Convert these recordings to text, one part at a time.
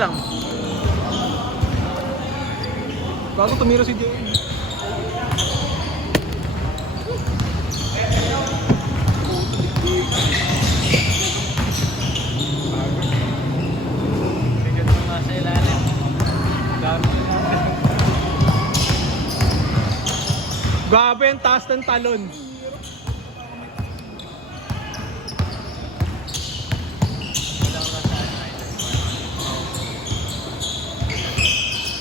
lang. Bago tumira si Jay. Bigat mo nga sa ilalim. Grabe ang taas ng talon.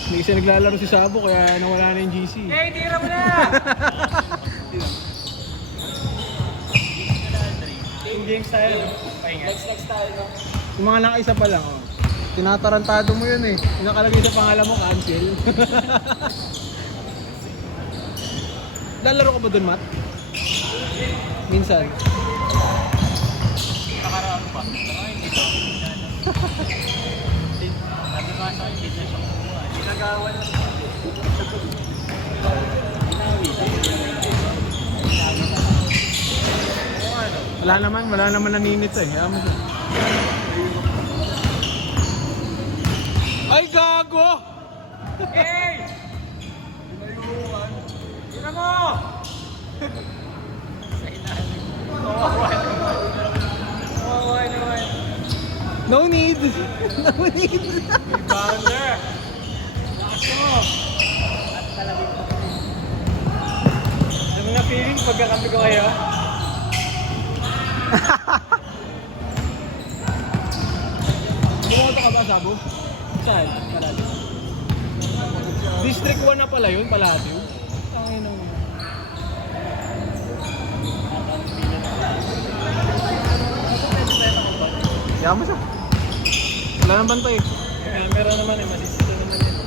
Hindi kasi naglalaro si Sabo kaya nawala na yung GC. Eh, tira mo na! Team games tayo. Next tayo, no? Yung mga nakaisa pa lang, oh. Tinatarantado mo yun eh. Yung nakalagay sa pangalan mo, cancel. Lalaro ka ba dun, Matt? Minsan. Nakaraan pa. Hindi pa ako sabi ko sa akin, business ako. Ginagawa na. Wala naman naninit eh. Kaya mo dun. Ay, gago! Hey! Tira mo! Sa ilalim. Kawawa naman. No need! No need! Rebounder! Lakas mo! At talabing pa. Ano mga feeling pagkakampi ko kayo? Bumoto ka ba, Sabo? Saan? Palati. District 1 na pala yun, Palati. Tangin na mo. Kaya mo siya. Wala nang bantay. Camera naman eh, masisito naman yun.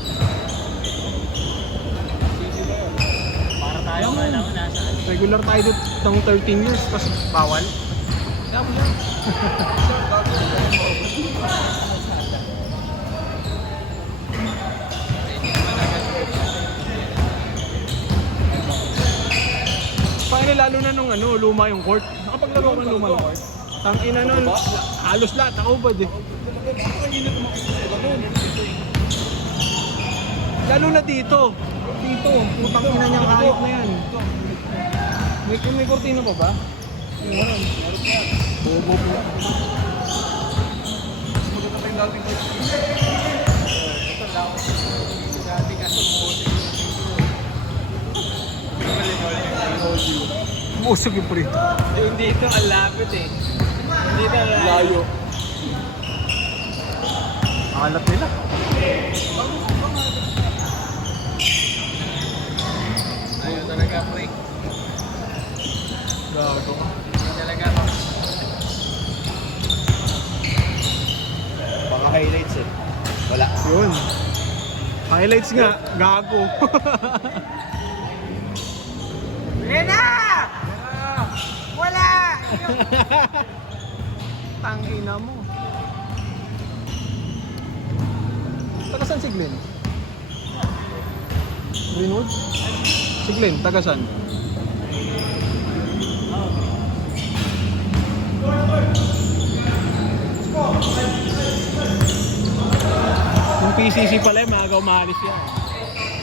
Para tayo malaman nasaan. Regular tayo dito ng 13 years, tapos bawal. Kaya mo siya. Paano lalo na nung luma yung court. Nakapaglaro ko ng luma yung court. Tangina nun, halos lahat nakubad eh. Lalo na dito. Dito, putang ina niyang kahit na yan. May kortina pa ba? Meron. Bobo po. Ito lang. Dati kaso umuusig. Musog yung prito. Yung dito, ang lapit eh. Dito, Layo. Alat nila. Ayaw talaga, pre. Gago. Talaga. Baka highlights eh. Wala. Yun. Highlights nga, gago. Rena! Wala! Tangina mo. Taga saan si Glenn? Greenwood? Si Glenn, taga saan? Yung PCC pala, maaga umalis yan.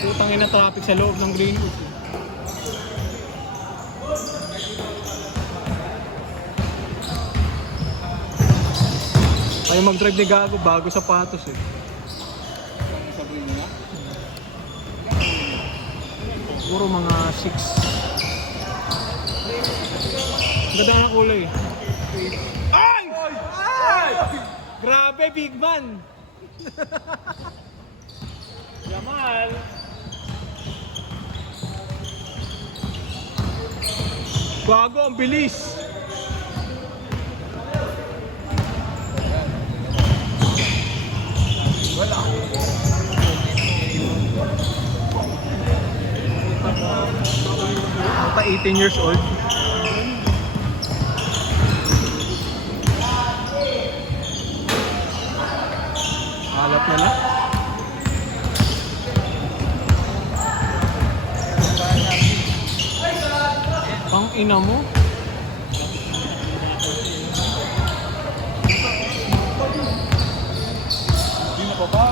Putangin na traffic sa loob ng Greenwood. Ayaw mag-drive ni Gago, bago sapatos eh. Sabihin mo na? Siguro mga 6. Ganda na kulay. Ay! Ay! Grabe, big man! Jamal! Gago, ang bilis! Wala. Ata 18 years old. Alat na lang. Pang ina mo. Hindi na pa ba?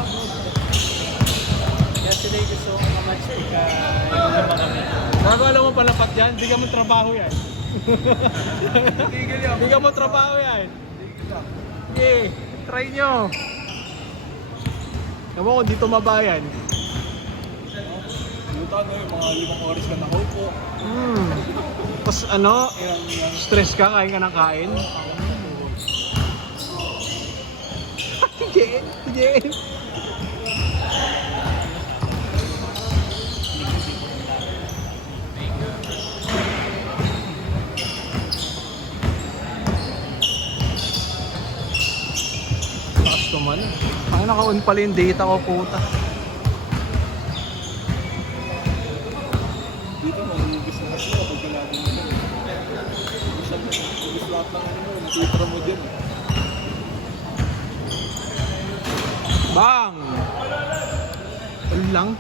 Gago, alam mo palapat yan? Bigyan mo trabaho yan. Tigil yan. Bigyan mo trabaho yan. Okay, try nyo. Naman kung di tumabayan. Buta na yung mga 5 oras ka nakaupo. Tapos ano, stress ka, kain ka ng kain. Sige, sige. Takas naman. Ang naka-on pala yung data ko, puta. Dito mag-ubis na kasi pag kailangan mo na. Ubis lahat ng ano mo, natitra mo dyan. Bang! Ano lang?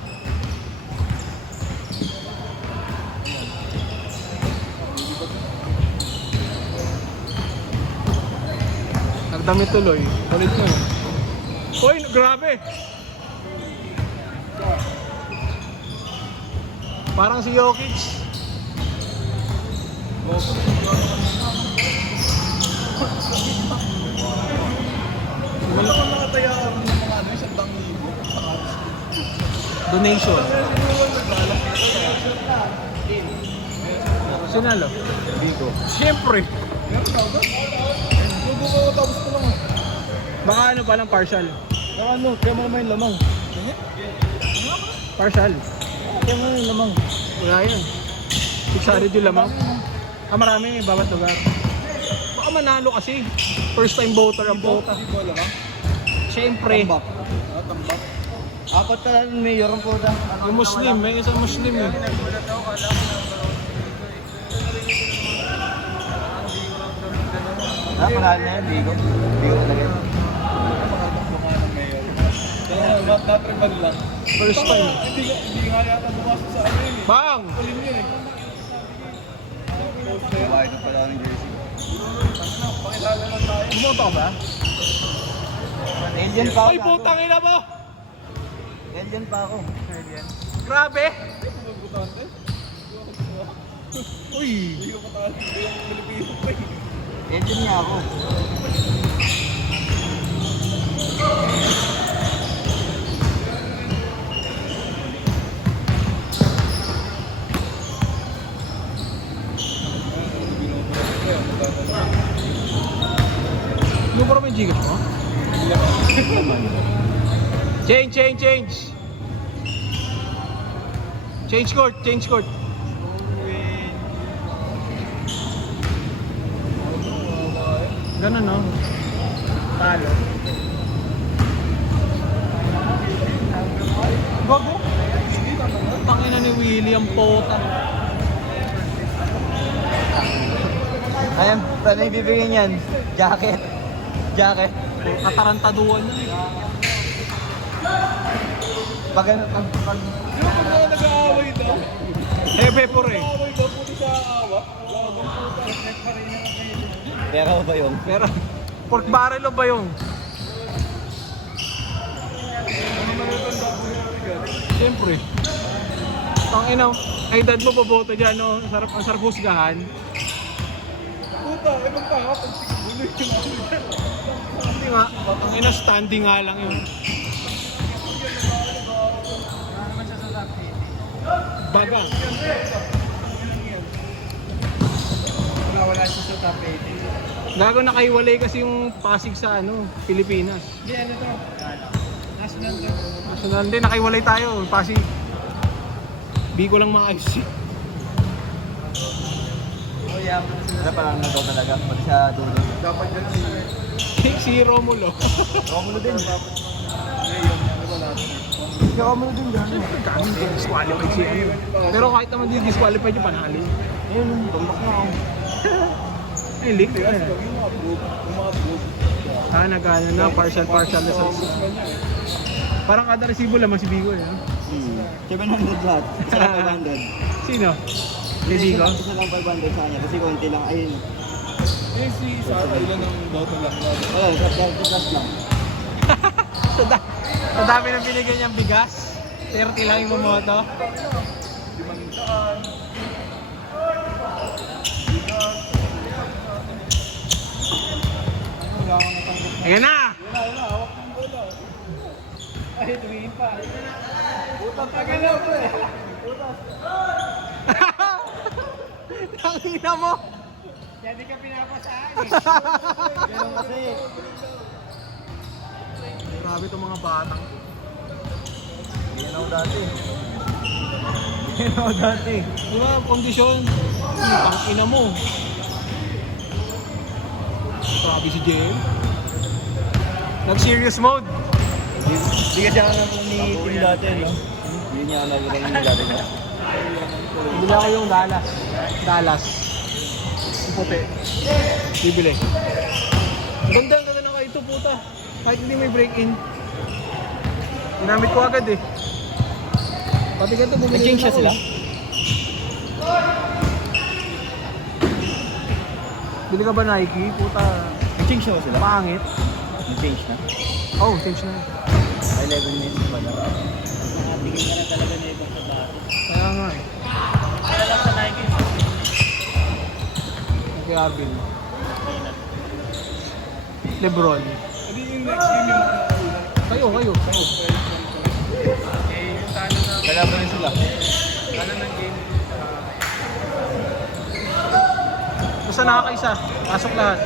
Nagdami tuloy. Ulit mo. Uy, grabe! Parang si Jokic. Wala kang nakataya ng mga ano, 100,000. Donation. Sinalo? Dito. Siyempre. Meron tao ba? Lugo ko, tapos ko lang. Baka ano pa lang partial. Kaya ano, kaya mo naman yung lamang. Partial. Kaya mo yung lamang. Wala yan. 600 yung lamang. Marami. Bawat lugar. Baka manalo kasi. First time voter ang bota. Hindi ko lamang. Siyempre. Tambak. Tambak. Apat ka lang mayor ang puta. Yung Muslim. May isang Muslim eh. Pangalan na yan, Bigo. Bigo talaga yan. Natribal lang. First time. Hindi nga yata bumasok sa ano yun eh. Bang! Kulim yun eh. Bakit ito pala ng jersey? Pakilala lang tayo. Bumoto ka ba? Alien pa ako. Ay, putang ina mo! Alien pa ako. Grabe! Butante? Uy! Hindi ko patalo. Hindi yung Pilipino pa eh. Alien niya ako. Ano ba naman yung Gcash mo? Change, change, change! Change court, change court. Ganun no? Talo. Bago? Tangina ni William Pota. Ayan, paano ibibigay niyan? Jacket. Jacket. Katarantaduan yun eh. Pag ano, pag... Yung pag mga nag-aaway daw. Hebe po rin. Nag-aaway daw puti sa awa. Labang puta. Nagparina ng kayo. Pera ba yun? Pero, pork barrel o ba yung? Ano malatanda po yung bigat? Siyempre. Tangina, ay dad mo boboto dyan no? Ang sarap husgahan. Puta, ibang tao. Pag sigabuloy yung ako dyan. Hindi nga, ang ina standing nga lang yun. Bagang. Wala siya sa top 80. Gago nakahiwalay kasi yung Pasig sa ano, Pilipinas. Hindi, ano to? National to. National din, nakahiwalay tayo, Pasig. Biko lang maayos eh. Oh, yeah. Ano parang nagaw talaga? Pag sa dulo. Dapat dyan si... Si Romulo. Romulo din. Ngayon, ano ba natin? Si Romulo din dyan. Kami disqualified siya. Pero kahit naman din disqualified yung panalo. Ayun, tumbak na ako. Ay, leak. Yung mga group, Nagana na, partial results. Parang kada resibo lamang si Bigo eh. 700 lahat. Isa lang 500. Sino? Si Bigo? Isa lang 500 sa kanya kasi konti lang. Ayun. eh, si Sara, ilan ang Dota lang. Wala, sa 30 plus lang. Sa dami ng binigyan niyang bigas, 30 lang yung bumoto. 500. Ayan na! Yun na, hawak ng bola. Ay, tumingin pa. Putang tagal na ito eh. Tangina mo! Kaya di ka pinapasaan eh. Ganun kasi. Grabe itong mga batang. Yan ako dati. Yan ako dati. Diba, kondisyon. Tangina mo. Grabe si JM. Nag-serious mode. Hindi ka siya ka ni Tim dati, no? Hindi niya ka nagiging ni dati. Bibili ako yung Dallas. Dallas. Yung puti. Bibili. Ang ganda na kayo ito, puta. Kahit hindi may break-in. Ginamit ko agad eh. Pati ganito bumili Nag-change rin siya ako. sila? Bili ka ba Nike? Puta, Nag-change siya ba sila? pangit. Nag-change na? Oh, change na. Ay, 11 minutes pa lang. Nakatigil ka na talaga na ibang sapatos. Kaya nga eh. Kaya lang sa Nike. Kay Arvin. Lebron. Hindi yung next game yung Kayo. Kalaban rin sila. Basta nakakaisa. Pasok lahat.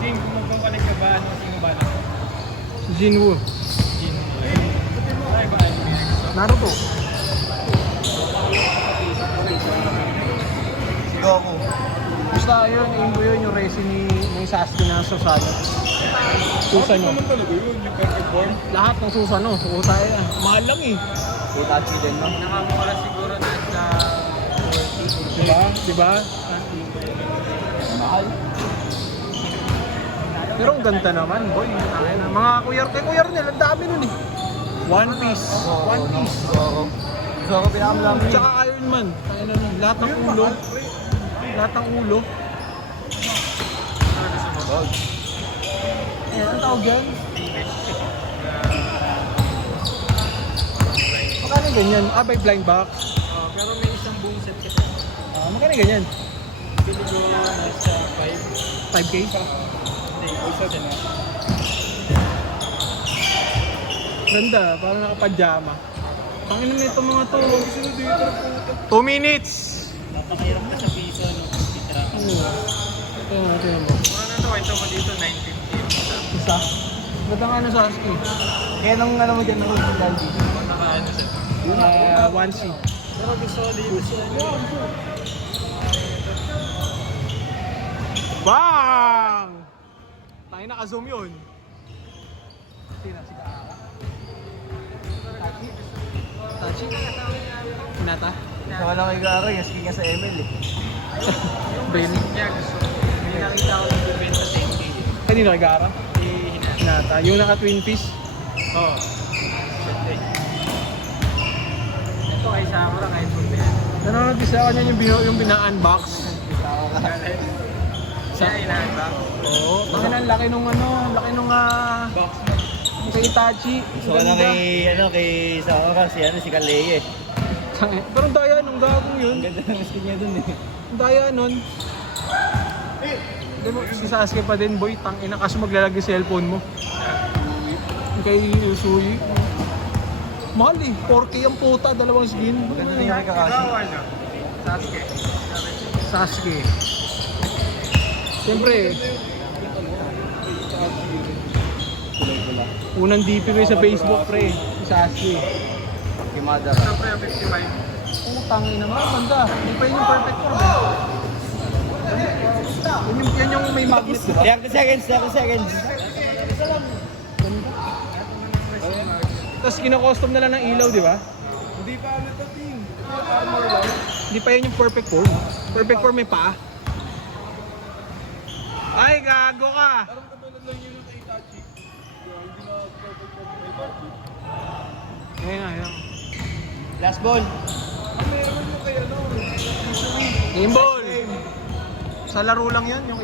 Ting, kung magpapanig ka ba, ano sino ba? Jinwoo. Ay ba? Naruto. Sigaw ako. Basta yun, aim ko yun yung resin ni Sasuke na Susanoo. Susanoo. naman talaga yun, yung perfect form. Lahat ng Susanoo. Puta yan. Mahal lang eh. Itachi din, no? Nakamura siguro na sa... Diba? Mahal. Pero ang ganda naman, boy. Mga kuyar nila, ang dami nun eh. One Piece. One Piece. Gusto ko pinakamalaki. Tsaka Iron Man. Lahat ng ulo. Lahat ng ulo. Ayan, ang tawag yan? Magkano ganyan? Ah, by blind box. Pero may isang buong set kasi. Magkano ganyan? Pili ko nasa 5. 5K? Hindi, isa din ah. Ganda, parang nakapadyama. Panginoon nito mga to. 2 minutes! Napakahirap ka sa piso, no? Pitra. Ito mo. Ano to? Ito mo dito, 950. Isa. Ganda nga ano sa Sasuke. Kaya nung ano mo dyan, ako yung dati. Nakaano sa 1C. Pero gusto ko dito siya. Bang! Tayo naka-zoom yun. Sino? Si Kaara? Tachi? Hinata? Gusto ko lang kay Garo, yung skin niya sa ML eh. Brainy? Kaya gusto ko. May nakita ko yung bibenta sa 10K. Kanino kay Kaara? Hinata. Hinata. Yung naka-twin piece? Oo. Ito ay Sakura kahit hindi. Nanonood kasi ako niyan yung bina-unbox. Siya ina-unbox. Oo. Bakit ang laki nung ano, laki nung Box. kay Itachi. Gusto ko lang kay Sakura, si Kaleye. Pero ang daya nung gagong yun. Ang ganda ng skin niya dun eh. Ang daya nun. Hindi mo, si Sasuke pa din, boy. Tangina, kaso maglalagay sa cellphone mo. Yung kay Usui. Mahal eh. 4K ang puta, dalawang skin. Maganda din yung kay Kakashi. Sasuke. Sasuke. Siyempre, Kulay-kula. unang DP ko sa Facebook, pre. Si Sasuke. Kay Madara. Siyempre yung 55. Putang ina nga, banda. Hindi pa yun yung perfect form eh. Yan yung may magnet, di ba? 30 seconds. Tapos kino-custom na lang ng ilaw, di ba? Hindi pa ano to, team. Armor lang. Hindi pa yun yung perfect form. Perfect form may paa. Ay, gago ka! Parang katulad lang yun yung kay Itachi. Hindi na perfect form kay Itachi. Ayan. Last ball. Ang meron yung kay ano, Game ball! Sa laro lang yan, yung